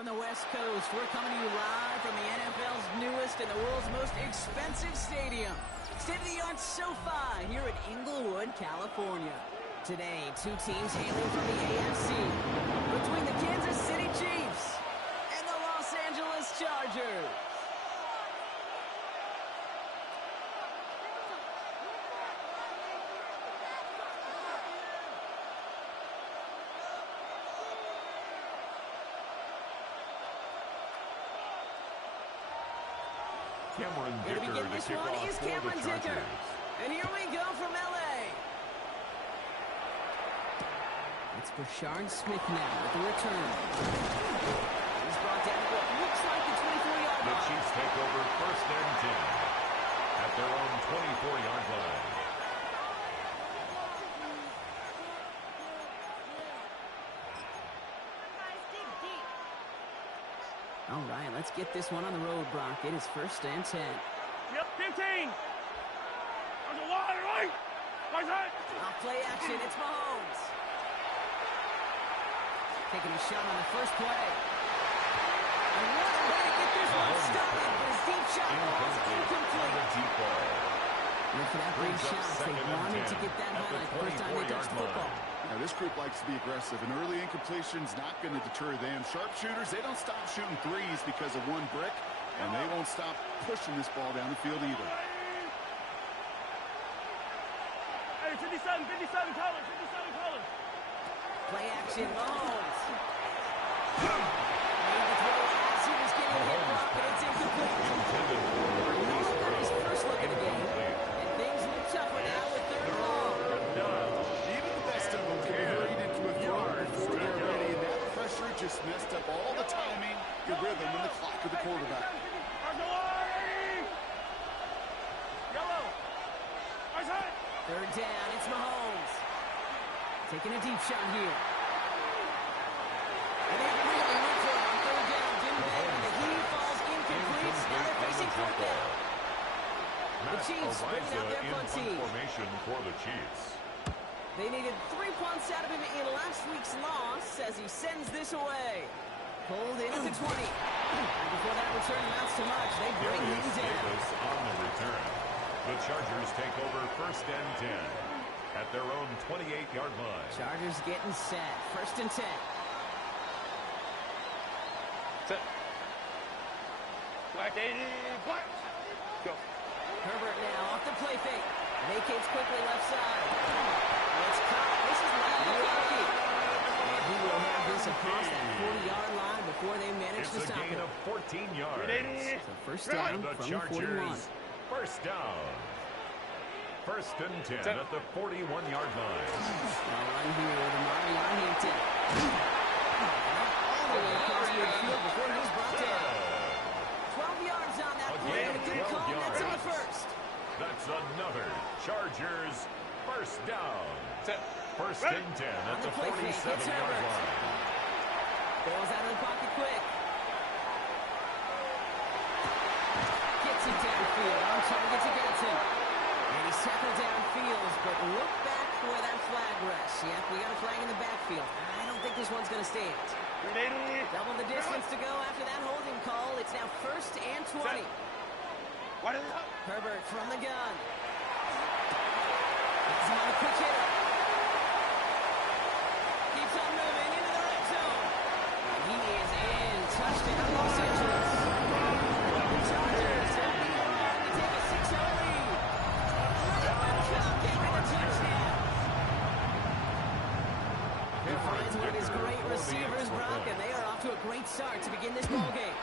From the West Coast, we're coming to you live from the NFL's newest and the world's most expensive stadium. State-of-the-art SoFi here in Inglewood, California. Today, two teams hailing from the AFC. Between the Kansas City Chiefs and the Los Angeles Chargers. Cameron Dicker to begin this one is Cameron Dicker. And here we go from L.A. It's Brashard Smith now with the return. He's brought down to what looks like the 24-yard line. The Chiefs take over 1st and 10 at their own 24-yard line. All right, let's get this one on the road, Brock. It is 1st and 10. Yep, 15. There's a wide right. Off play action, it's Mahomes. Taking a shot on the first play. And what a way to get this one started. But his deep shot falls incomplete. Deep ball. And for that big shot, they wanted to get that highlight the first time they touched the football. Now, this group likes to be aggressive, and early incompletion's not going to deter them. Sharpshooters, they don't stop shooting threes because of one brick, and they won't stop pushing this ball down the field either. Hey, 57, Collins, 57, Collins. Play action, Mahomes. Made the throw as he was getting hit, but it's incomplete. Mahomes got his first look at the game, and things look tougher now with 3rd and long. Even the best of them can be hurried into a throw before they're ready, and that pressure just messed up all the timing, the rhythm, and the clock of the quarterback. Yellow. 3rd down, it's Mahomes. Taking a deep shot here. And they really went for it on 3rd down, didn't they? And the heave falls incomplete. Now they're facing 4th down. The Chiefs bringing out their punt team. Formation for the Chiefs. They needed 3 punts out of him in last week's loss as he sends this away. Pulled in at the 20. And before that return amounts to much, they bring him down. Davis on the return. The Chargers take over 1st and 10 at their own 28-yard line. Chargers getting set. 1st and 10. Set. Black 80, black. Go. Herbert now off the play fake. Vacates quickly left side. It's caught. This is Lucky. And he will have this across that 40-yard line before they manage to stop it. It's a gain of 14 yards. So 1st down The from the 41. Chargers, 1st down. 1st and 10 at the 41-yard line. Now run here with Amari Arlington. All the way across midfield before he's brought down. 12 yards on that play. And a good call. That's on the 1st. That's another Chargers 1st down. 1st and 10 at the 47-yard line. Bails out of the pocket quick. Gets it downfield. On target to Getson. And he's tackled downfield, but look back where that flag rests. Yep, we got a flag in the backfield. I don't think this one's going to stand. Double the distance to go after that holding call. It's now 1st and 20. Herbert from the gun. He's on a quick hitter. Keeps on moving into the red zone. And he is in. Touchdown, Los Angeles. The Chargers have been on to take a 6-0 lead. Getting a touchdown. He finds one of his great receivers, Brock, and they are off to a great start to begin this ball game.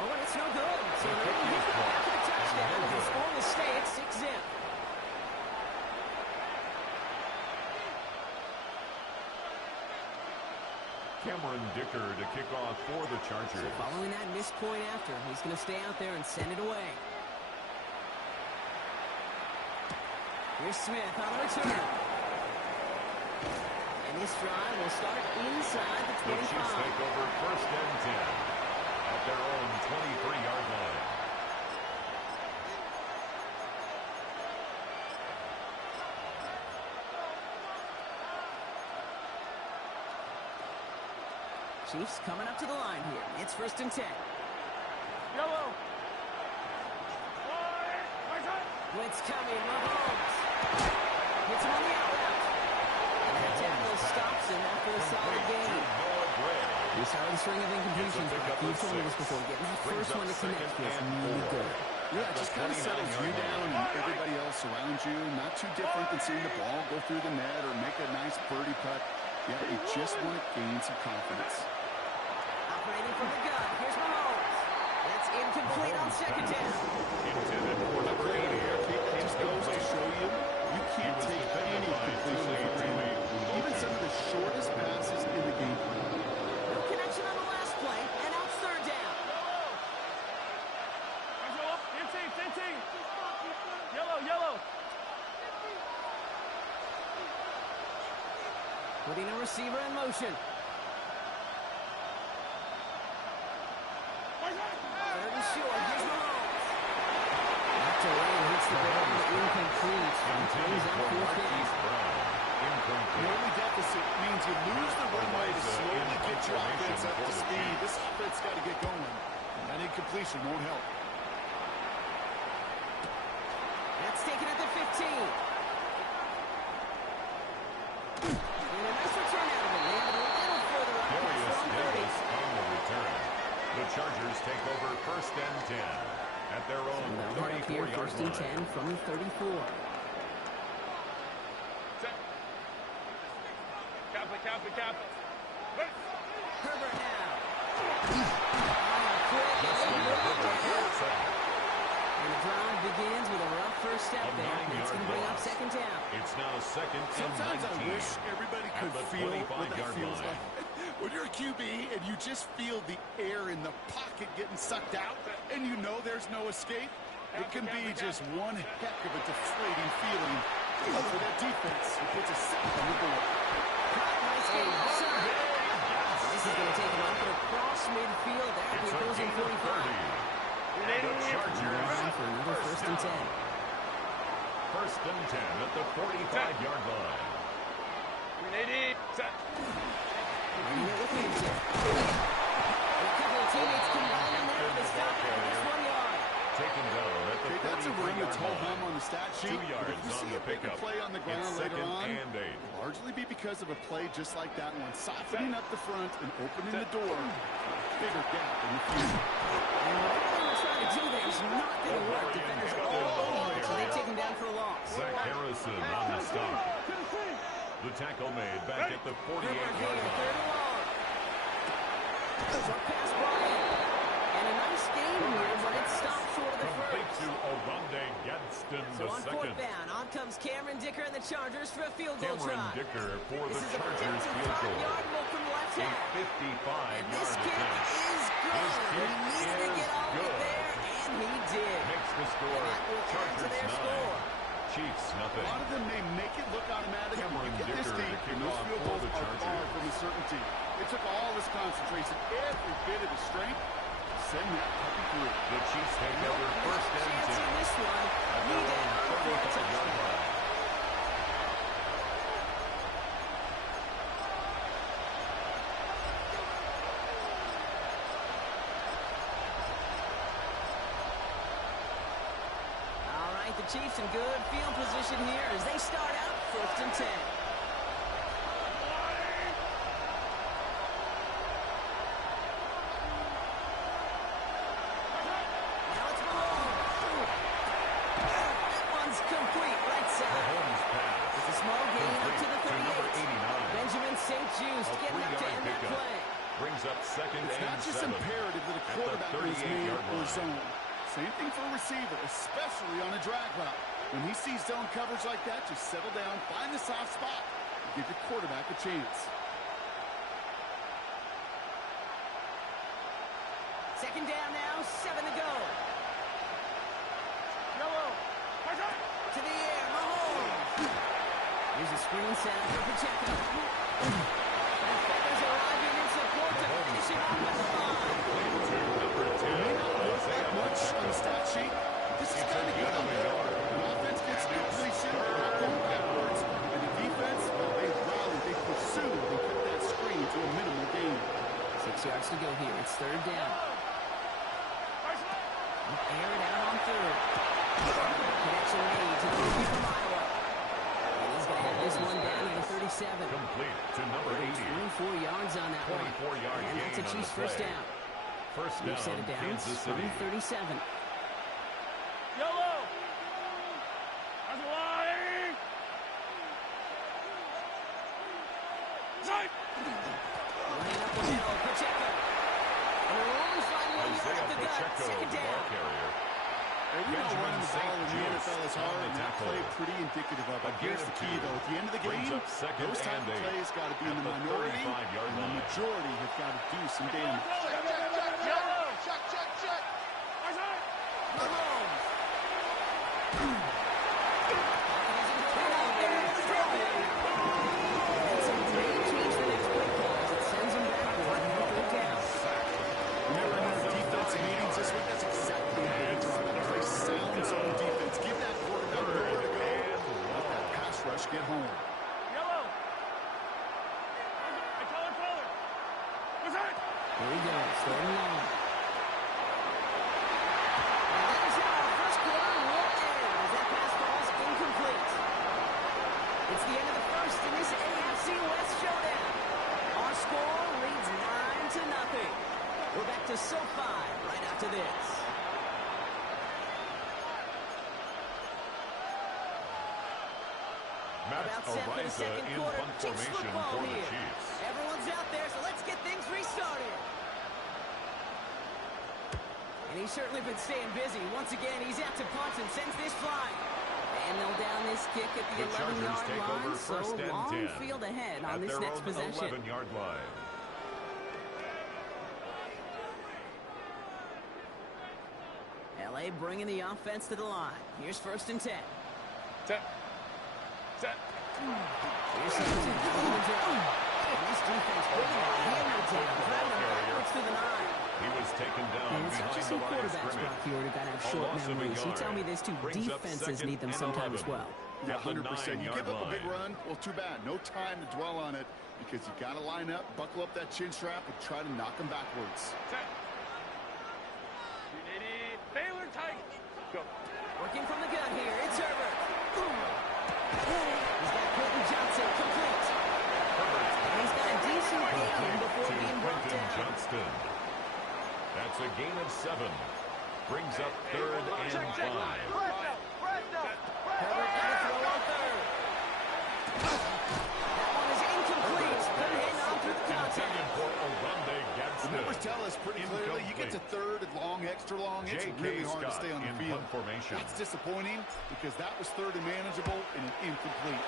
Oh, and it's no good. So they're going to pick it after the touchdown. The score will stay at 6-zip. Cameron Dicker to kick off for the Chargers. So following that missed point after, he's going to stay out there and send it away. Here's Smith on the return. And this drive will start inside the 25. The Chiefs take over 1st and 10 at their own 23-yard line. Chiefs coming up to the line here. It's 1st and 10. Yellow. Blitz coming, Mahomes. Hits him on the out route. And that tackle stops him after a solid gain. You saw the string of incompletions. You've told me this before. Getting that first one to connect feels really good. Yeah, it just kind of settles you down and everybody else around you. Not too different than seeing the ball go through the net or make a nice birdie putt. Yeah, you just want to gain some confidence. Operating from the gun. Here's Mahomes. That's incomplete on 2nd down. Intended for number 80. That just goes to show you, you can't take any completion for granted. Even some of the shortest passes in the game. No connection on the last play, and out 3rd down. Yellow. Putting a receiver in motion. 3rd and short. Here's Mahomes. Knocked away and hits the ground, but incomplete. Brings up 4th down. An early deficit means you lose the runway to slowly get your offense up to speed. This offense got to get going. That incompletion won't help. That's taken at the 15. And a nice return out of it. Landed a little further up. Darius Davis on the return. The Chargers take over 1st and 10 at their own 34-yard 1st and 10 from the 34. Cap. Herbert now. And the drive begins with a rough first step there. It's going to bring up 2nd down. It's now 2nd and Sometimes 19. I wish everybody could the feel what that 25-yard feels line. like. When you're a QB and you just feel the air in the pocket getting sucked out and you know there's no escape, it can be just one heck of a deflating feeling for that defense. It puts a sack on the board. Nice game outside. This is going to take him off and across midfield there at the opposing 45. The Chargers Line for another 1st and 10. 1st and 10 at the 45-yard line. Leading it with Houston. A couple of teammates combined in there with a stop at this 1 yard. Taken down at the 45-yard line. That's a run that's all home on the stat sheet. 2 yards If you on see the a bigger pickup. play on the ground It's later 2nd on, and 8. it'll largely be because of a play just like that one. Softening up the front and opening the door. Bigger gap in the future. And whatever they were trying to do there is not going to work. Defenders are all over it, so they take him down for a loss. Zach Harrison on the stop. The tackle made back at the 48-yard line. 3rd and long. Short pass brought in. And a nice game here, but it stopped short of the Complete first. to Oronde Gadsden So on II. 4th down, on comes Cameron Dicker and the Chargers for a field goal Cameron try. Dicker for This the is a Chargers field goal. 55-yard look from the left A half. 55-yard And this kick attempt. is good. This He kick needed to is get all of it good. there, and he did. Makes the score. And that will add to Chargers their 9. score. Chiefs A nothing. lot of them may make it look automatic. Cameron You get this Dicker deep, to kick and those off field for goals the are far Chargers. from a certainty. It took all his concentration, every bit of his strength, to send that puppy through. The Chiefs take No over 1st and chance 10 in this one. at He their did own for a 35-yard touchdown. line. All right, the Chiefs in good field position here as they start out 1st and 10. Now it's Mahomes. That one's complete, right side. Mahomes pass. It's a small gain up to the Complete to number 38. 89. Benjamin St. Just A getting up to 3-yard end that pickup. play. Brings up 2nd It's and not just 7 imperative that a at the quarterback is man 38-yard or line. zone. Same thing for a receiver, especially on a drag route. When he sees zone coverage like that, just settle down, find the soft spot, and give your quarterback a chance. 2nd down now, 7 to go. To the air, Mahomes. Here's a screen set up for Pacheco. Defenders arriving in support to finish it off at the line. Number 10. That much on the stat sheet. This is kind of good. The offense gets completion, not going backwards. And the defense, well, they rallied, they pursued, they kept that screen to a minimal gain. So yards to go here. It's third down. Air it out on third. Connection made to the rookie from Iowa. And he's going to have this one down at the 37. Complete to number 80. 24 yards on that one. 24-yard And that's a gain on Chiefs the first play. down. First We've set down, it down Kansas from City. 37. Yellow. That's a line. Side. Running up the middle, Pacheco. And they'll only find 1 yard Isaiah up the gut. Pacheco, Second the ball down. carrier. And you know, Benjamin running the ball in the St. NFL is Juste hard, on the and that tackle. play pretty indicative of A it. Here's gain the of key, 2. though. At the end of the Brings game, up second those type and of 8 plays got to be in at the the minority, 35-yard and the line. majority have got to do some damage. Yellow. Check. Mahomes. That's a great change for next play call as it sends him backward on third down. Remember in our defense meetings this week, that's exactly what they're trying to play. Sound zone defense. Give that quarterback nowhere to go. Let that pass rush get home. Yellow. I call it color. What's that? Here he goes, third and long. And that is how our first quarter will end as that pass falls incomplete. It's the end of the first in this AFC West showdown. Our score leads 9-0. We're back to SoFi right after this. Matt About set for the Araiza second in quarter. punt Chiefs formation football for the here. Chiefs. Everyone's out there, so let's get things restarted. And he's certainly been staying busy. Once again, he's out to punt and sends this flying. And they'll down this kick at the The Chargers 11-yard take line, over so first and long 10 field ahead on at this their next own possession. 11-yard line. LA bringing the offense to the line. Here's first and 10. Set. Here's second and 10. And this defense bringing it hammered down, driving backwards to the 9. He was taken down And it's behind just the some line of quarterbacks, scrimmage. Brock, here got to have A short loss of a memories. You yard. tell me these two Brings up defenses second need them and sometimes 11. as well. Yeah, At the 100%. You give 9-yard up a big line. run, well, too bad. No time to dwell on it because you got to line up, buckle up that chin strap, and try to knock them backwards. Set. 280. Baylor tight. Go. Working from the gun here. It's Herbert. He's got Quentin Johnson complete. And he's got a decent gain before To being brought Quentin down. Johnston. That's a gain of 7. Brings up third and 5. Herbert got a throw on third. That one is incomplete. Good hand on through the contact. Intended for Oronde The Gadsden. numbers tell us pretty clearly you get to third and long, extra long, it's J.K. really hard to Scott stay on the in field. punt formation. That's disappointing because that was third and manageable and an incomplete.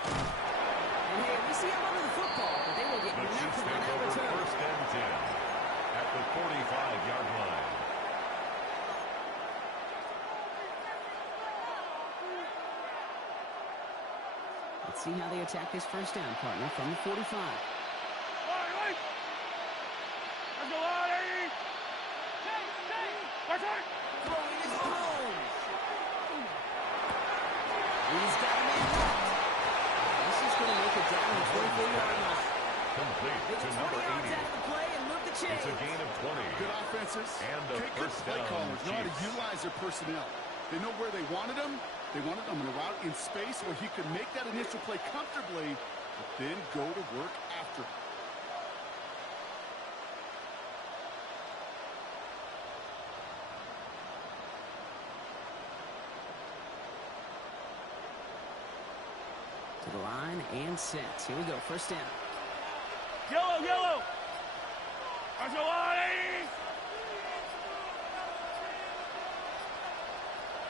And hey, we see him under the football, but they will get The Chiefs nothing on take that over return. first and 10 at the 45-yard line. Let's see how they attack this first down, partner, from the 45. Wait. Let's go, Lottie. Watch out. Throwing is Mahomes. He's got a man left. This is going to make it down the 24-yard line. Complete They to get 20 number yards 80. out of the play and move the chains. It's a gain of 20. Good offenses. And a Good first play down, callers know how to Chiefs. utilize their personnel. They know where they wanted them. They wanted them in a route in space where he could make that initial play comfortably, but then go to work after. To the line and set. Here we go. First down. Yellow. Let's go, Lottie.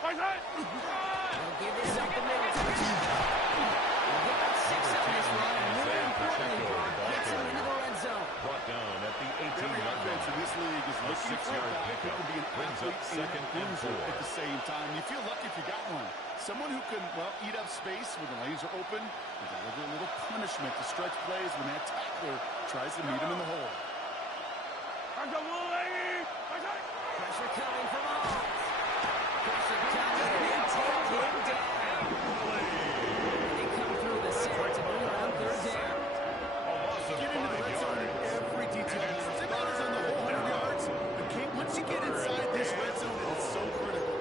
Watch out. They'll give this up the middle to the Chiefs. They'll get about 6 on this run, and more importantly, Brock gets him into the red zone. Brought down at the Every 18-yard offense in line. this league is A looking for a 6-yard guy who pickup can be an brings up athlete second and and loser 4. at the same time. You feel lucky if you got one. Someone who can, well, eat up space when the lanes are open and deliver a little punishment to stretch plays when that tackler tries to meet him in the hole. Let's go, Lottie. Watch out. Pressure coming from Mahomes. Pressure coming, and they take him down. They come through the center to bring around third down. get inside this red zone, it is so critical.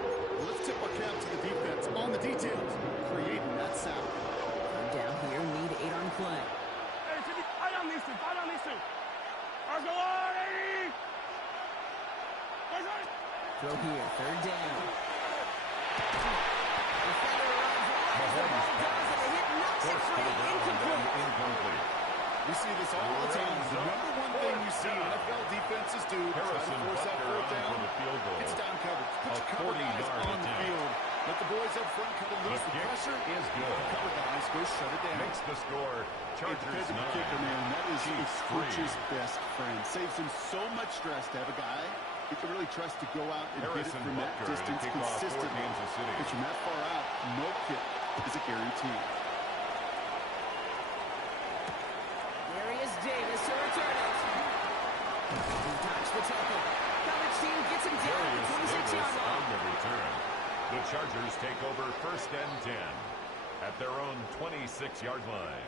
Let's tip our cap to the defense on the details, creating that sound. Third down here, need 8 on play. Hey, fight on these two. Fight on these two. Let's go on, 80. Let's go. Throw here, third down. Defender runs right as the ball does, and the hit knocks it free. Incomplete. We see this all the time. The number one thing you see NFL defenses do to try to force that fourth down, it's down coverage. Put your cover guys on the field. Let the boys up front cut it loose. The pressure is good. Cover guys go shut it down. Makes the score. Chargers 9. Kicker, man, that is his coach's best friend. Saves him so much stress to have a guy he can really trust to go out and hit it from that distance consistently. But from that far out, no kick is a guarantee. There he is, Davis to return it. He dodged the tackle. Coverage team gets him down at the 26-yard line. On the return. The Chargers take over 1st and 10 at their own 26-yard line.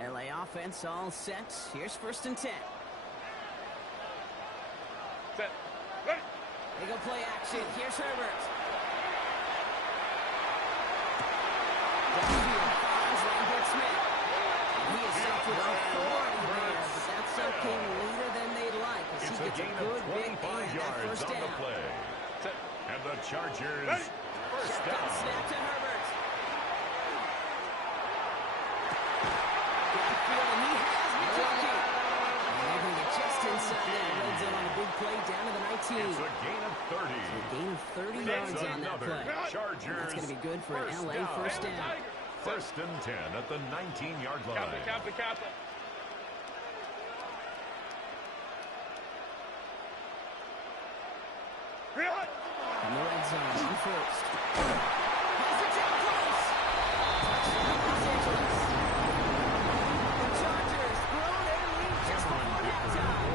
LA offense all set. Here's 1st and 10. Set. Ready. They go play action. Here's Herbert. Downfield finds Lambert Smith. And he is stopped with authority there, but that stop came later than they'd like. As he gets a good big gain on that first down. Play. And the Chargers first Shotgun down. snap to Herbert. Downfield, and he has McConkey. And they're going to get just inside that red zone on a big play down to the 19. It's a gain of 30. So a gain of 30 yards on that play. Chargers. That's going to be good for an LA first down. 1st and 10 at the 19-yard line. Kappa. Really? In the red zone, on first. Has it down close. Touchdown, Los Angeles. The Chargers grow their lead just before halftime.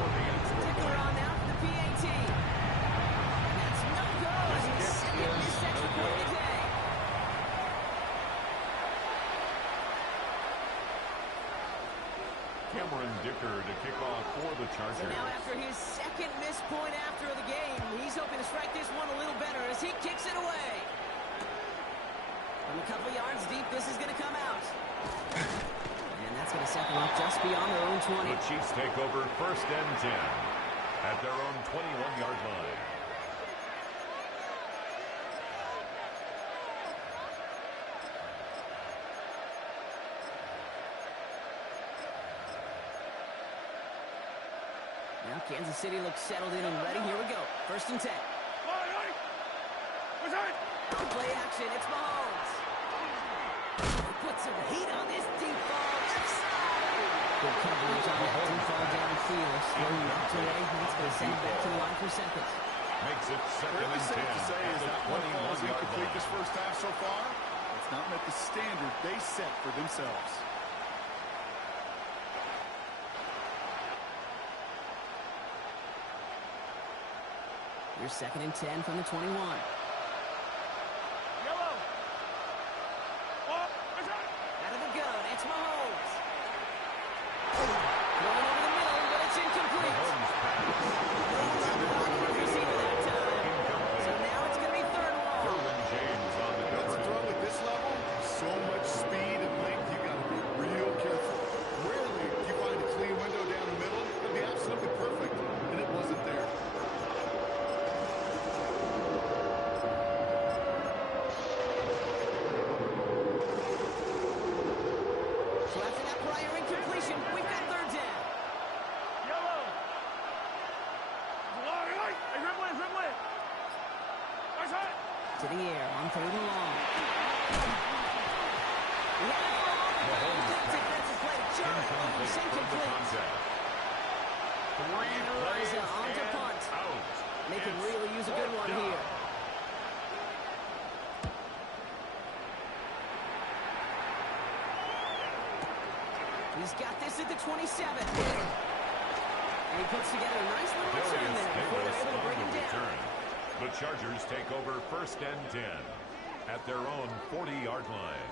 Stick around now for the PAT. And that's no good. His second missed extra point of the day. Cameron Dicker to kick off for the Chargers. So now after his second missed point after the game, he's hoping to strike this one a little better as he kicks it away. From a couple yards deep, this is going to come out. And that's going to set them up just beyond their own 20. The Chiefs take over 1st and 10 at their own 21-yard line. Now Kansas City looks settled in and ready. Here we go. 1st and 10. On play action, it's Mahomes. He puts some heat on this deep ball. Left side. Good coverage on that deep ball downfield. Slowly knocked away. That's going to send it back to the line for seconds. Makes it 2nd Fairly and 10 safe to say at is the that one ball as 21-yard incomplete line. this first half so far. It's not met the standard they set for themselves. Here's 2nd and 10 from the 21. Yellow. Out of the gun, it's Mahomes. Going over the middle, but it's incomplete. Receiver that time. So now it's going to be 3rd and long. Derwin James on the That's a throw at this level. So much speed and length, you got to be real careful. Rarely do you find a clean window down the middle. It could be absolutely perfect, and it wasn't there. So after that prior incompletion, we've got 3rd down. Yellow. Hey, dribbling. Nice hit. To the air on 3rd and long. He had it for a moment. Good defensive play. Jarrett Owens incomplete. Three plays on to and punt. out. They can It's really use a good one down. here. He's got this at the 27. And he puts together a nice little return Darius there before they're Davis able to on bring the him down. return. The Chargers take over 1st and 10 at their own 40-yard line.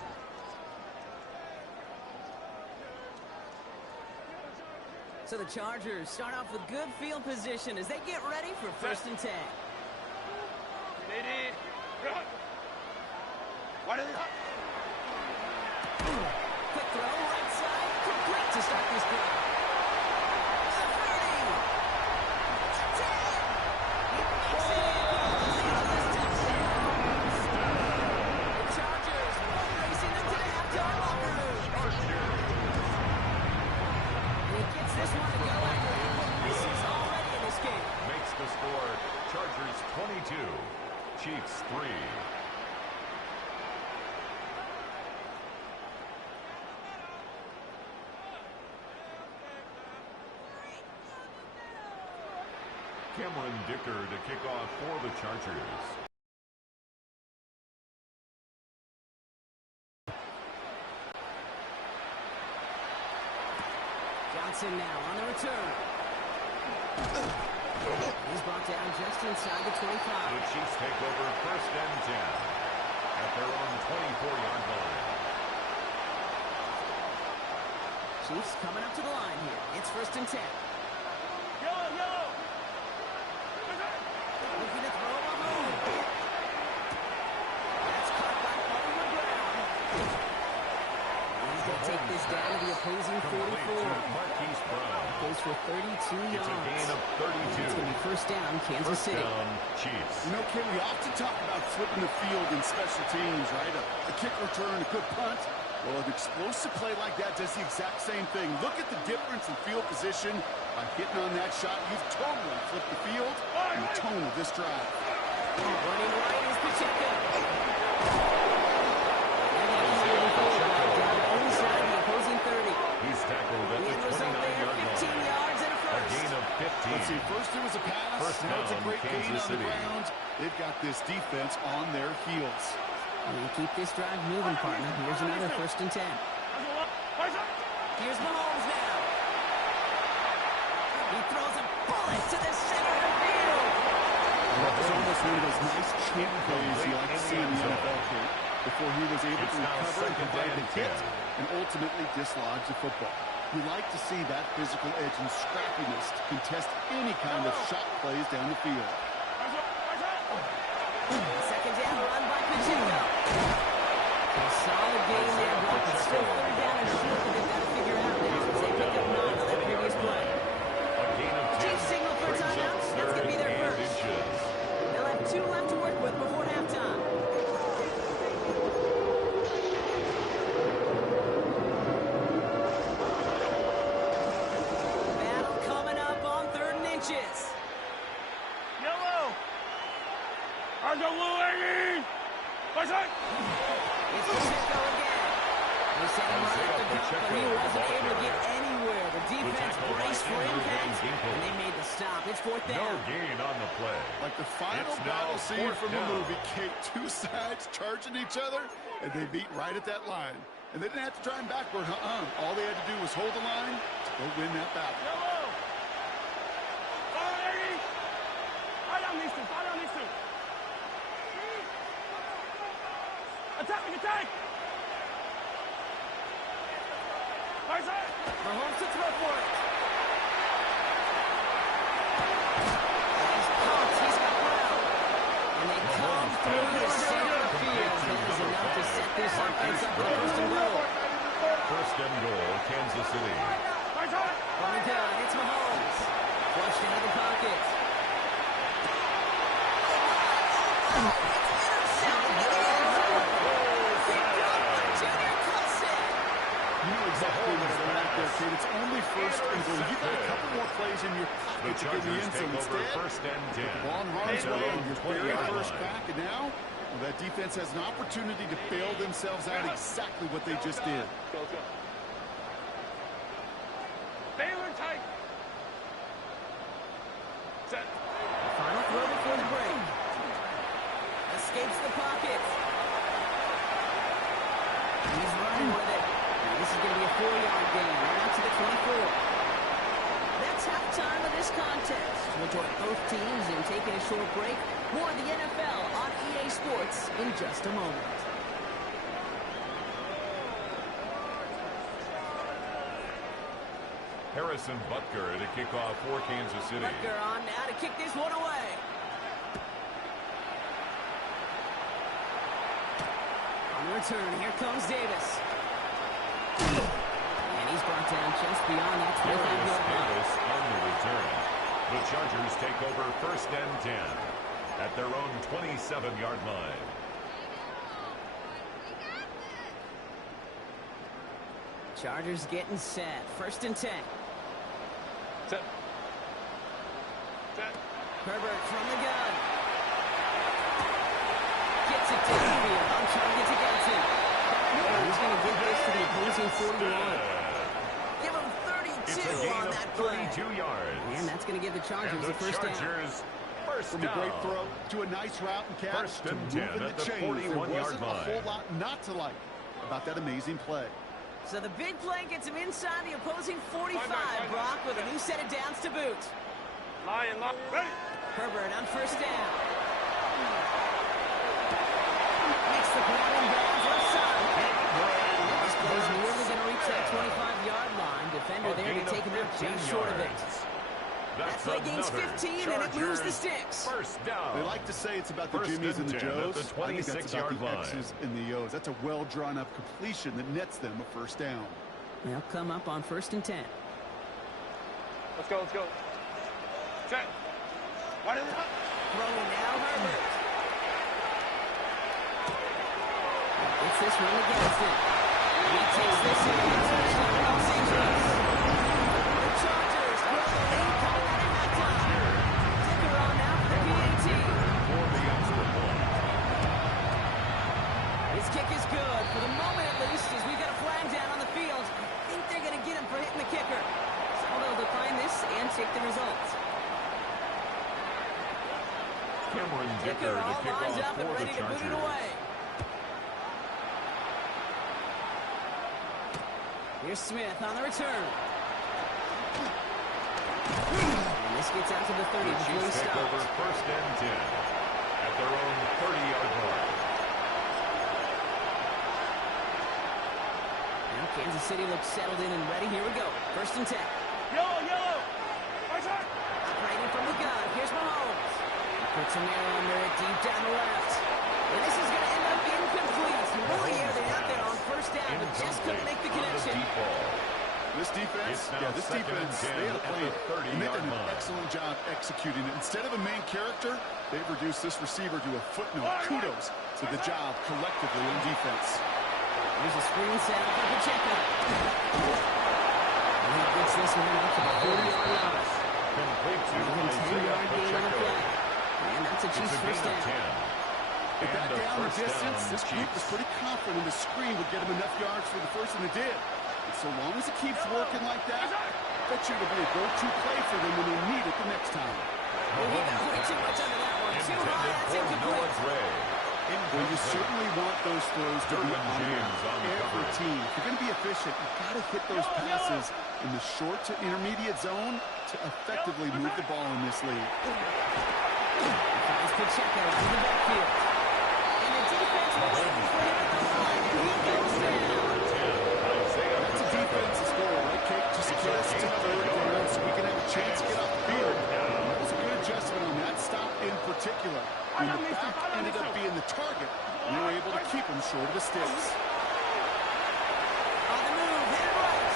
So the Chargers start off with good field position as they get ready for 1st and 10. Quick throw, right side, complete to start this drive. The 30. 10. He makes it in for this touchdown. The Chargers racing into the halftime locker room. And he gets this one to go after a couple misses already in this game. Makes the score Chargers 22, Chiefs 3. Cameron Dicker to kick off for the Chargers. Johnson now on the return. He's brought down just inside the 25. The Chiefs take over 1st and 10 at their own 24-yard line. Chiefs coming up to the line here. It's 1st and 10. Yellow. Looking to throw a home. That's caught by Hollywood Brown. He's going to take this down to the opposing 44. Marquise Brown. Goes for 32 yards. It's a gain of 32. It's going to be 1st down, Kansas City. First down, Chiefs. You know, Ken, we often talk about flipping the field in special teams, right? A kick return, a good punt. Well, an explosive play like that does the exact same thing. Look at the difference in field position. By hitting on that shot, you've totally flipped the field and the tone of this drive. Running right is Pacheco. Inside the opposing 30. He's tackled at the 29-yard line. 15 yards and a A first. gain of 15. Let's see, first it was a pass. First now it's a down, great gain Kansas on City. the ground. They've got this defense on their heels. You keep this drive moving, partner. Here's another 1st and 10. Here's Mahomes now. He throws a bullet to the center of the field. That was almost one of those nice champ plays you like to see in the NFL, Kate, before he was able to recover and provide the hit and ultimately dislodge the football. You like to see that physical edge and scrappiness to contest any kind of shot plays down the field. Second down run by Pacheco. A solid game there, but it's still 3rd down and short that they've got to figure out now as they pick up 9 on that previous play. A gain of 10. Chiefs signal for a Brings up timeout. That's going to be their 3rd and first. inches. They'll have 2 left to work with before halftime. Battle coming up on 3rd and inches. Yellow. It's Pacheco again. They sent him right at the dump, but he wasn't able to get anywhere. The defense braced for impact, and they made the stop. It's 4th No down. gain on the play. Like the final It's now battle scene 4th from the down. movie, Kate, 2 sides charging each other, and they meet right at that line. And they didn't have to try him backward, All they had to do was hold the line to go win that battle. Attack! Mahomes to throw for it. He's pumped. He's got Brown. And they come through the center of the field. That is enough to set this offense up for 1st and goal. 1st and goal, Kansas City. Coming down, it's Mahomes. Flushed into the pocket. Intercepted in the end zone. Picked up by Junior Clausen. You know exactly what they're at there, Kate. It's only 1st and goal. You got a couple more plays in your The pocket to get in the Chargers end take zone. over Instead, 1st and 10. ball in harm's At their way, own and your very 20-yard first line. crack, and now that defense has an opportunity to bail themselves out exactly what they just did. Baylor tight. Set. Final throw before the break. Escapes the pocket. He's running with it. Now this is going to be a 4-yard gain. Right out to the 24. That's it's halftime of this contest. We'll join both teams in taking a short break. More of the NFL on EA Sports in just a moment. Harrison Butker to kick off for Kansas City. Butker on now to kick this one away. On the return, here comes Davis. And he's brought down just beyond that 25-yard line. Davis on the return. The Chargers take over 1st and 10 at their own 27-yard line. Chargers getting set. 1st and 10. Set. Herbert from the gun. Gets it downfield. On target to get it. He's going to give this to the opposing 41. Give him 32 It's a gain on of that play. 32 yards. And that's going to give the Chargers And the first down. Chargers first From down. a great throw to a nice route and catch First to and moving 10 at the the chains. There 41-yard wasn't a line. whole lot not to like about that amazing play. So the big play gets him inside the opposing 45, Brock, with a new set of downs to boot. Lion, ready. Herbert on 1st down. Makes the grab and bounds left side. This play's nearly going to reach that 25-yard line. Defender there to take him out just short of it. That play gains 15, and it moves the sticks. First down. They like to say it's about the First Jimmies and the 10 at Joes. the I think that's about 26-yard the line. X's and the O's. That's a well-drawn-up completion that nets them a first down. They'll come up on 1st and 10. Let's go, let's go. Set. Why did it up? Throwing now, Herbert. It's this one against it. He takes this in. Touchdown, Los Angeles. The Chargers will the lead coming out of halftime. Ticker on now for the PAT. For the extra point. His kick is good, for the moment at least, as we've got a flag down on the field. I think they're going to get him for hitting the kicker. So they'll decline this and take the results. Cameron Dicker Kicker to all kick lines off up and for the ready to boot it Chargers. away. Here's Smith on the return. And this gets out to the 30 The before he Chiefs take over stops. 1st and 10 at their own 30-yard line. Now Kansas City looks settled in and ready. Here we go. 1st and 10. Yellow, yellow. Right side. Operating from the gun. Here's Mahomes. Puts him there under it, deep down the left. And this is going to end up incomplete. Really aired it out there on 1st down, but just couldn't make the connection. This defense, It's now this 2nd and defense, 10 they had a at plan. the 30-yard And they did an line. excellent job executing it. Instead of a main character, they've reduced this receiver to a footnote. Kudos to the job collectively on defense. Here's a screen set up for Pacheco. And he gets this one up to the 40-yard line. Complete to And a Isaiah 10-yard gain on the Pacheco. play. And that's a It's Chiefs a first gain of down. 10. With that And a down the first distance, down, this group Chiefs. was pretty confident the screen would get him enough yards for the first, and it did. And so long as it keeps working like that, I bet you it'll be a go-to play for them when they need it the next time. Oh, he got way too much under that one. Too high, Intended that's for Noah incomplete. Gray. Well, you certainly want those throws to be Derwin on James on the every cover. team. If you're going to be efficient, you've got to hit those passes in the short to intermediate zone to effectively move the ball in this league. Finds Pacheco in the backfield. And the defense was waiting for him at the line, and he goes down. That's a defensive score, right, Kate? Just get us to third down so we can have a chance to get off the field. That was a good adjustment on that stop in particular. When the back ended up being the target, we were able to keep him short of the sticks. On the move, headed right.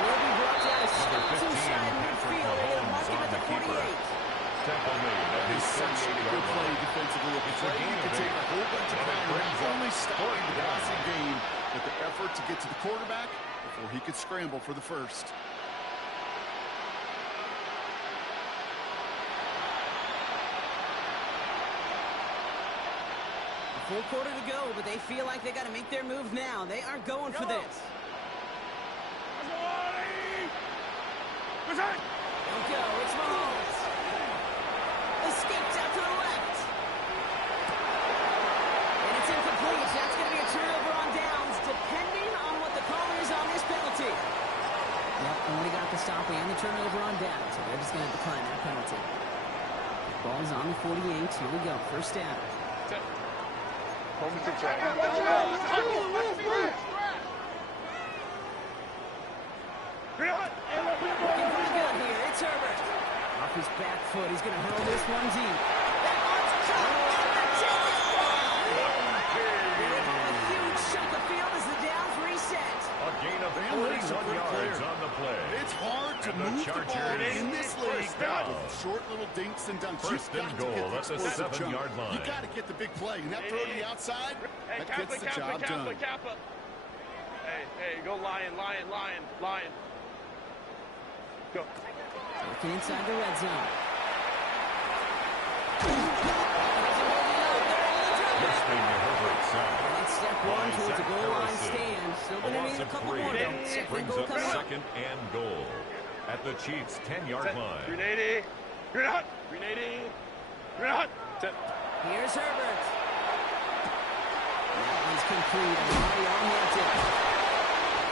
Will be brought down straight to 15, inside Patrick midfield. They're going to mark him at the Mahomes on the 48. Temple made at It's his such a 38-yard good play line. defensively. A It's a play gain you of can take 8. a whole bunch of And it time, brings not up only stopping the 4th down. passing game, but the effort to get to the quarterback before he could scramble for the first. A full quarter to go, but they feel like they got to make their move now. They are going for this. Don't go. It's Mahomes. Escapes out to the left. And it's incomplete. That's going to be a turnover on downs, depending on what the call is on this penalty. referee on the turnover on down, so they're just going to decline that penalty. Ball's on the 48. Here we go. First down. Home control. Looking pretty good here. It's Herbert. Off his back foot. He's going to hurl this one deep. That one's caught. A huge chunk of field as the downs reset. A gain of 41 yards on the play. It's hard to And the move the ball Chargers in this league first down. with short little dinks and dunks. First You've and got to get goal the at the explosive 7-yard jump. line. You got to get the big play, and that throw to the outside, Hey, that gets the job done. Kappa. Hey, go Lion. Go. Looking inside the red zone. Listening to Herbert's sound. That's step one towards the goal line stand. Still going to need a couple more, though. Second Brings goal up coming up. second and goal at the Chiefs' 10-yard line. Grenade. Grenade. Here's Herbert. That one's complete. Amari on Hampton.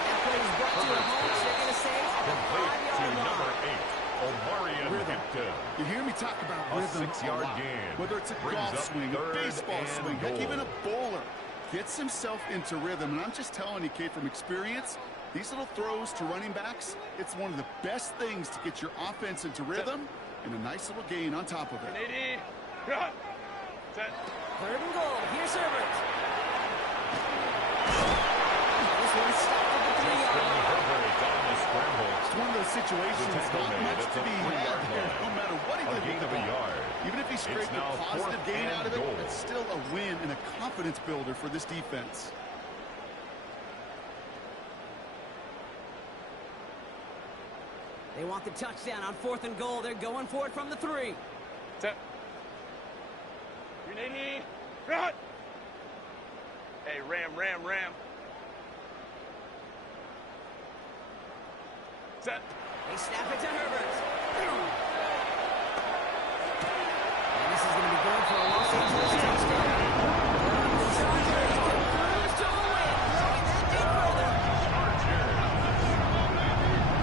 That play's brought to a home. They're going to say at the Complete to 5-yard number line. 8, Omarion Rhythm. Hampton. You hear me talk about A rhythm 6-yard a lot. gain. Whether it's a Brings golf up swing, a third baseball and swing, heck, goal. even a bowler gets himself into rhythm. And I'm just telling you, Kate, from experience, these little throws to running backs, it's one of the best things to get your offense into rhythm and a nice little gain on top of it. Grenade. Set. Third and goal. Here's Herbert. This one stopped at the 3-yard line. Herbert on the scramble. It's one of those situations, The tackle not made much at to the be 3-yard had, line. no matter what he A did gain with of the a ball. yard. Even if he scraped a now positive fourth gain and out of it, goal. it's still a win and a confidence builder for this defense. They want the touchdown on 4th and goal. They're going for it from the 3. Set. Grenade. Run. Hey, ram. Set. They snap it to Herbert. And this is going to be good for a Los Angeles touchdown. The Chargers can cruise to a win, throwing that deep further.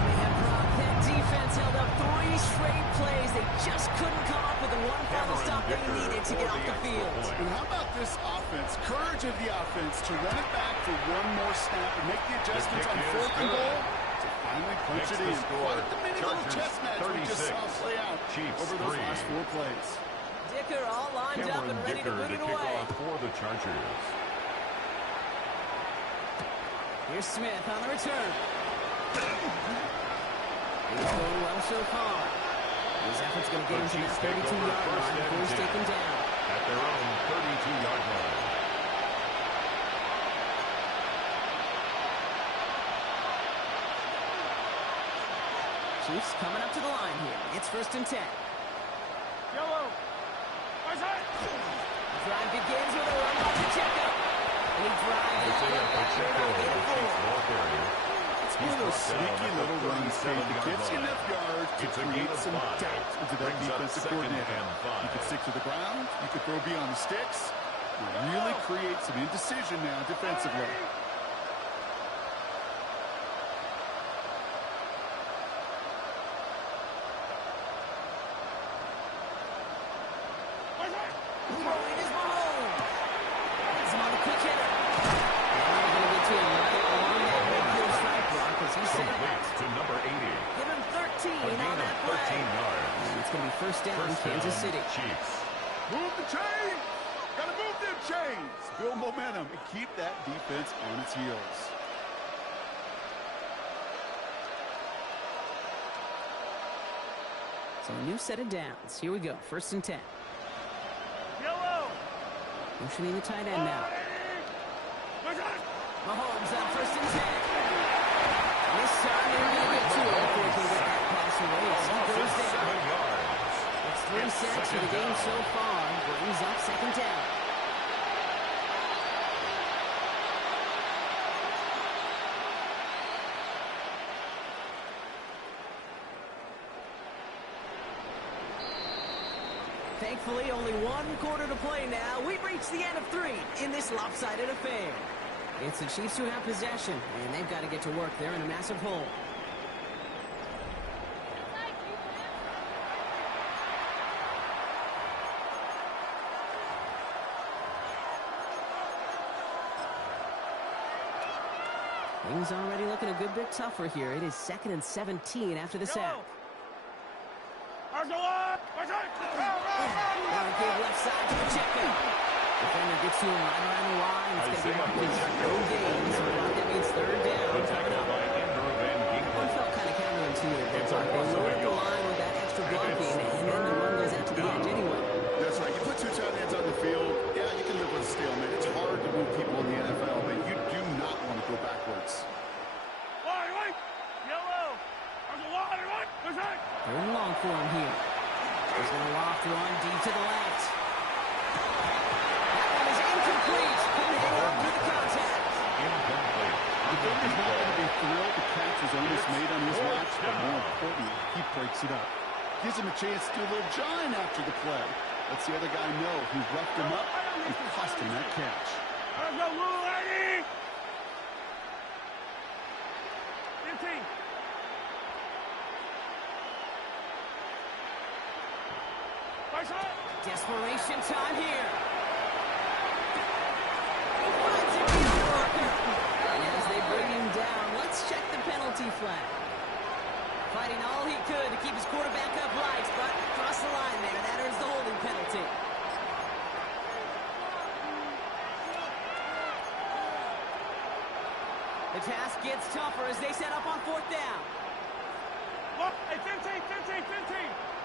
They have dropped. That defense held up 3 straight plays. They just couldn't come up with the one final stop they needed to get off the field. And how about this offense? Courage of the offense to run it back for one more snap and make the adjustments on 4th and goal to finally punch Makes it the in. score. Quite the mini little Chargers chess match we just 36, saw play out Chiefs over those 3. last 4 plays. Dicker all lined up Cameron and ready to Dicker boot to it kick away. off for the Chargers. Here's Smith on the return. He's going well so far. His effort's going to get him to that 32-yard line before he's taken down. At their own 32-yard line. Chiefs coming up to the line here. It's 1st and 10. Yellow. Eyesight. Drive begins with a run by Pacheco. And he drives It's that a one back Pacheco, here to the get a Chiefs 4. ball carrier. It's one of those sneaky little runs, Kate, that gets you enough yards to It's a gain create of some 5. doubt into that Brings up defensive second coordinator. and 5. You can stick to the ground. You can throw beyond the sticks. You really create some indecision now defensively. Throwing is Mahomes. He's him on the quick hitter. And they're going to get to him right along that midfield strike block as he set it Complete up. to number 80. Give him 13 A on gain that of play. 13 yards. And it's going to be first down, Kansas down, City. Chiefs. Move the chains. Gotta move them chains. Build momentum and keep that defense on its heels. So a new set of downs. Here we go. 1st and 10. Yellow. Motioning the tight end now. Mahomes on 1st and 10. This time they're going to get to it before he can get that pass away. As he goes down. 7 yards. It's 3 sacks for the game so far. Brings up 2nd down. Thankfully, only 1 quarter to play now. We've reached the end of 3 in this lopsided affair. It's the Chiefs who have possession, and they've got to get to work. They're in a massive hole. Things already looking a good bit tougher here. It is 2nd and 17 after the sack. Give left side to Pacheco. Defender gets to him right around the line. It's going to be Marcus. No gains. That means 3rd down. One felt kind of counterintuitive. They lowered the line with that extra blocking, and then the run goes out to the edge anyway. That's right. You put 2 tight ends on the field, yeah, you can live with a stalemate. It's hard to move people in the NFL, but you do not want to go backwards. 3rd and long for him here. He's going to loft run deep to the left. That one is incomplete. Couldn't hang on to the contact. Incomplete. The defender's not going to be thrilled the catch was almost made on his watch, but more importantly, he breaks it up. Gives him a chance to do a little jawing after the play. Lets the other guy know he roughed him up and cost him that catch. Let's go, Lou, lady! 15. Desperation time here. He finds it beyond Walker. And as they bring him down, let's check the penalty flag. Fighting all he could to keep his quarterback upright, but across the line there, that earns the holding penalty. The task gets tougher as they set up on 4th down. Look, hey, 15.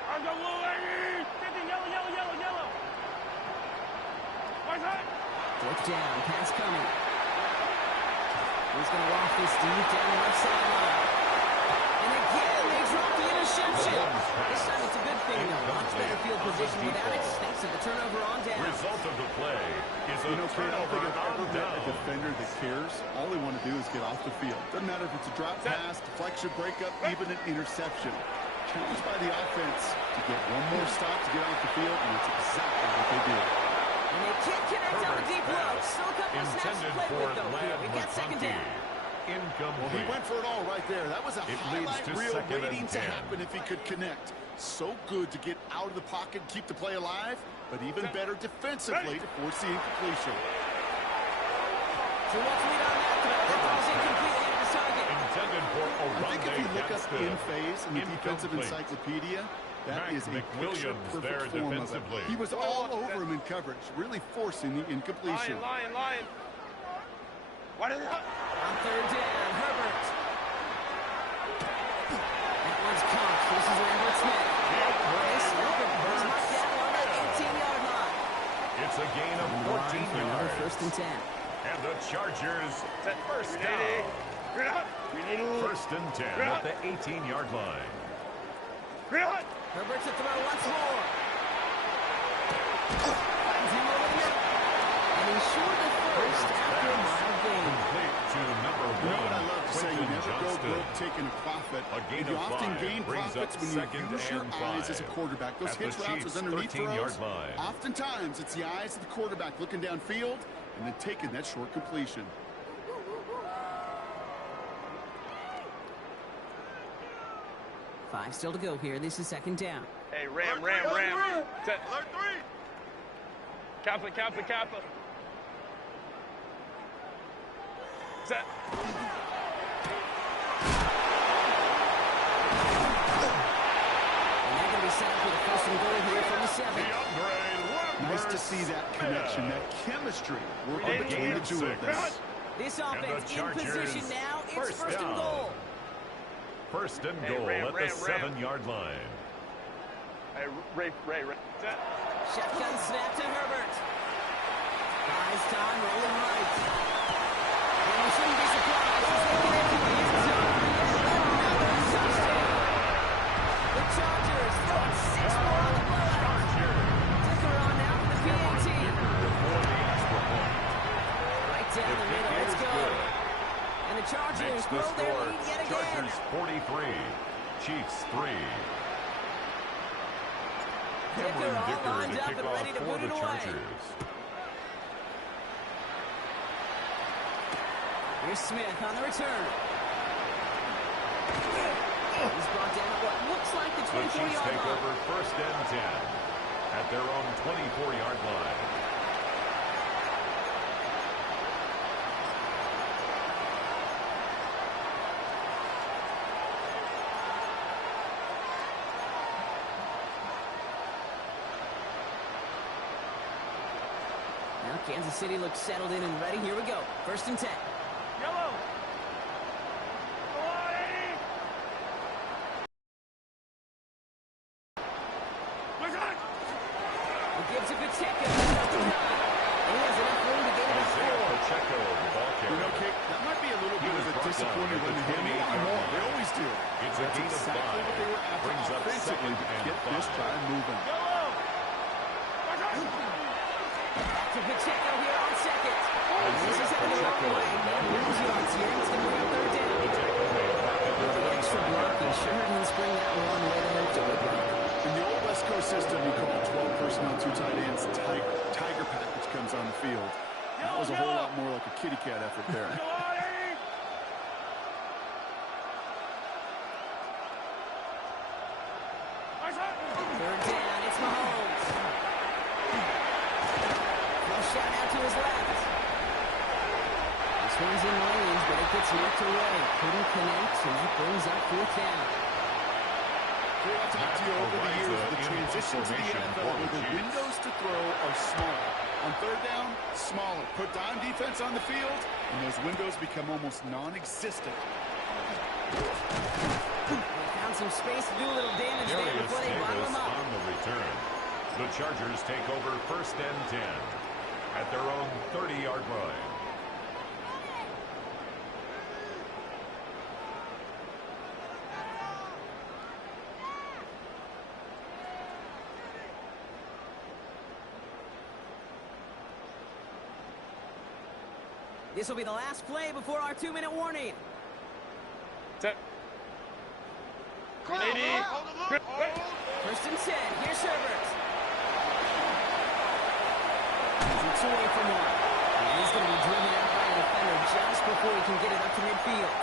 I'll go, Lou, lady! 15, yellow. 4th down, pass coming. He's going to walk this deep down the left sideline. And again, they drop the interception. This time it's a good thing, though. Much better field position without it. Thanks to the turnover on down. Result of the play is a I don't turnover think I've ever on met a down. defender that cares. All they want to do is get off the field. Doesn't matter if it's a drop pass, deflection, breakup, even an interception. Challenged by the offense to get one more stop to get off the field, and it's exactly what they do. And they can't connect on the deep low. Still a couple of snaps to Intended play for with, though. Here, we got 2nd McConkey. down. Incomplete. Well, he went for it all right there. That was a It leads highlight to reel 2nd and waiting to 10. happen if he could connect. So good to get out of the pocket and keep the play alive, but even better defensively to force the incompletion. So what's lead on that throw? That ball's incomplete ahead of the target. Intended for I think if you look up Orlando in phase in the defensive Incomplete. encyclopedia, that Mac is a McWilliams there picture-perfect form of it. defensively. He was all over him in coverage, really forcing the incompletion. Lion. What is that? On 3rd down, Herbert. That one's caught. This is Lambert Smith. They stop it. He's marked down on that 18-yard line. It's a gain of And the line 14 for another yards. 1st and 10. And the Chargers first down. 1st and 10 at the 18-yard line. Herbert to throw once more. Finds him over the middle. And he's short of 1st after a mild gain. Complete to number You know 1, what I love to say? You Quentin never go Johnston. broke taking a profit. A gain You of often 5 gain brings profits up when 2nd you use your and eyes as a 5 quarterback. Those at the hitch routes, Chiefs' those underneath 13-yard throws, line. oftentimes it's the eyes of the quarterback looking downfield and then taking that short completion. Five still to go here. This is 2nd down. Hey, Ram. Set. Alert 3. Kappa. Set. And they're going to be set up with a 1st and goal here from the 7. The upgrade. Nice to see that connection, that chemistry working between the two of them. This And offense the in Chargers position now. It's first 1st and down. goal. 1st and Hey, goal Ram, at the Ram. 7-yard line. Hey, Ray. Set. Shotgun snap to Herbert. Buys time, rolling right. And we shouldn't be surprised as they get into the end zone. Another touchdown. The Chargers throwing 6 more on the blowout. Ticker on now for the PAT. Before the extra point. Right down the middle. Let's go. And the Chargers Makes the grow their score lead yet again. Chargers 43, Chiefs 3. Dicker Cameron all Dicker, lined the up and kickoff ready to for put the it away. Chargers. Here's Smith on the return. He's brought down at what looks like the The Chiefs 24-yard take line. over 1st and 10 at their own 24-yard line. Kansas City looks settled in and ready. Here we go. 1st and 10. Yellow. Go on, Eddie. Look out. It gives it Pacheco. And he has enough room to get it up Isaiah 4. Pacheco, the ball You carrier. know, Kate, that might be a little bit of a brought disappointing down run at to the him. They 28 want more. yard They line. always do. It's a That's gain of exactly 5. what they were after Brings up offensively 2nd to and get this 5. drive moving. Yellow. Look out. Back to Pacheco here on 2nd. This is headed the wrong way. Lose yards here. It's going to bring up 3rd down. Pacheco may have pocket With number the extra 35. block, he sure didn't spring that one way to hope to it. In the old West Coast system, we call 12 personnel, 2 tight ends, Tiger. Tiger package comes on the field. That was a whole lot more like a kitty cat effort there. Go on, Eddie. Nice hit. 3rd down. It's Mahomes. Flush shot out to his left. This one's in lanes, but it gets knocked away. Couldn't connect, and that brings up 4th down. I've talked to you over the years, the transition to the formation NFL for where the the Chiefs. windows to throw are smaller. On 3rd down, smaller. Put dime defense on the field, and those windows become almost non-existent. They found some space to do a little damage there Darius before they bottle Davis him up. on the return. The Chargers take over 1st and 10 at their own 30-yard line. This will be the last play before our 2-minute warning. Set. Eddie. 1st and 10. Here's Herbert. It's away from one. And he's going to be driven out by a defender just before he can get it up to midfield.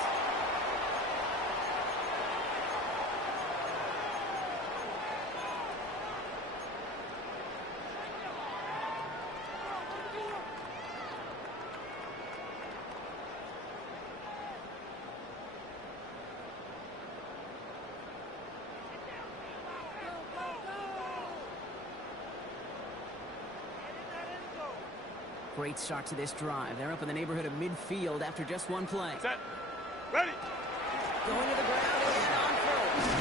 Great start to this drive. They're up in the neighborhood of midfield after just one play. Set. Ready. Going to the ground again on first.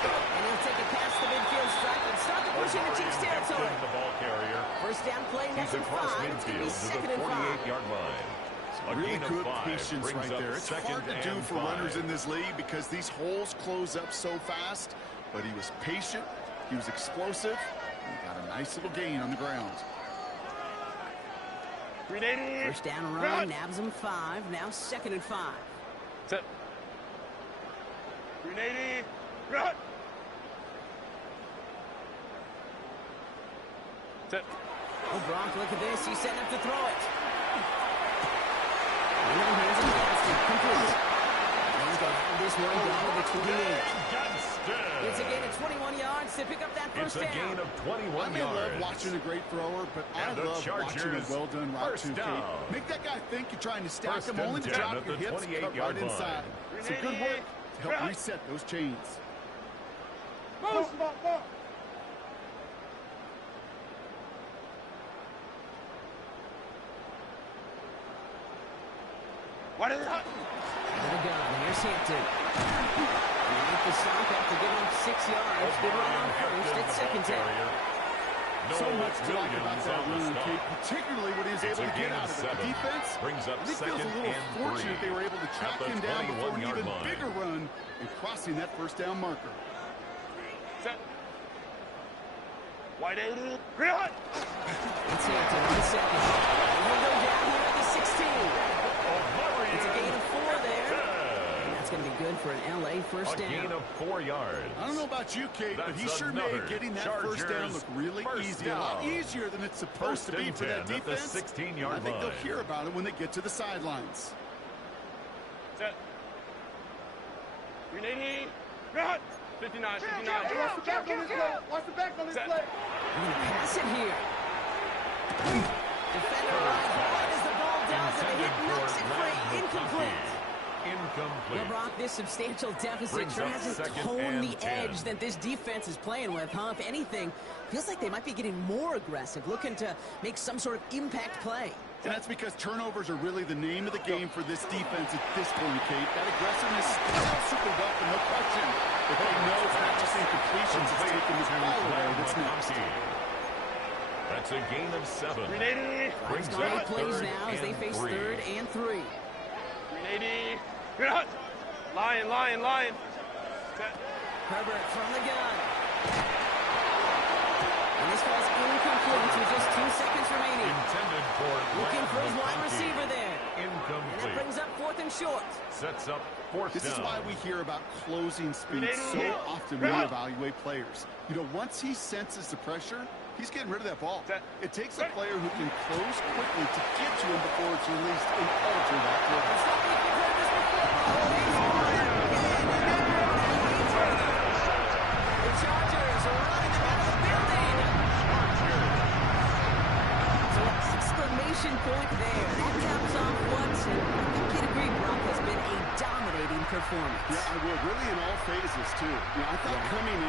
And he'll take it past the midfield stripe and start to push into Chiefs territory. The ball carrier. 1st down play, He's next and across 5. It's going to be midfield to 2nd the and 5. 48-yard line. A Really gain of good 5 patience brings right up there. It's 2nd hard to do and for 5. runners in this league because these holes close up so fast, but he was patient, he was explosive, and he got a nice little gain on the ground. 380. 1st down run, nabs him 5. Now 2nd and 5. Set. 380. Run. Set. Oh, Gronk, look at this. He's setting up to throw it. Little hands it Gaston. Complete. And he's going to have this one down to the 28. It's a gain of 21 yards to pick up that It's 1st a down. gain of I 21 may yards. love watching a great thrower, but I And the love watching a Chargers well-done route first too, Kate. down. Make that guy think you're trying to stack 1st him, and only to 10 drop at your the hips, cut 28-yard right inside. line. Some good work to help reset those chains. Move. What is it? There we go. Here's Hampton. He make the stop after giving up 6 yards. Good run on first. It's 2nd down. So much to like about that run, Kate, particularly what he was able to get out of it. The defense, brings up I think feels a 2nd little and fortunate 3 they were able to track at the him down before an 21-yard even line. bigger run and crossing that 1st down marker. Set. Wide 80. Run. It's Hampton on 2nd. He'll go down here at the 16. It's a gain of 4 there. And that's going to be good for an LA 1st A down. gain of 4 yards. I don't know about you, Kate, but he That's sure another made getting that Chargers 1st down look really first easy. A lot down. easier than it's supposed 1st to be and for that 10 at the defense. 16-yard I think line. they'll hear about it when they get to the sidelines. Set. 380. Run. 59. 59. Watch the back on this play. Watch the back on this Set. play. We're going to pass it here. Defender runs hard as the ball down to the hit, knocks it free, incomplete. Incomplete. Well, Brock, this substantial deficit Brings sure up hasn't second toned and the 10. edge that this defense is playing with, huh? If anything, feels like they might be getting more aggressive, looking to make some sort of impact play. And that's because turnovers are really the name of the game for this defense at this point, Kate. That aggressiveness is still super welcome, no question. But they know it's not just incompletions, it's taking the ball away that's next. That's a gain of 7. 380. Brings Got 8 up plays third now as they and face 3. 3rd and 3. 380. Lion. Set. Herbert from the gun. And this falls incomplete with just 2 seconds remaining. Intended for Looking for his wide McConkey. receiver there. And that Incomplete. brings up 4th and short. Sets up 4th This is down. why we hear about closing speed so often when we evaluate players. You know, once he senses the pressure, he's getting rid of that ball. It takes a player who can close quickly to get to him before it's released and alter that throw. The Chargers are running them out of the building. So an exclamation point there. That caps off what, I think you'd agree, Brock, has been a dominating performance. Yeah, I would. Really in all phases, too. You know, I thought coming in,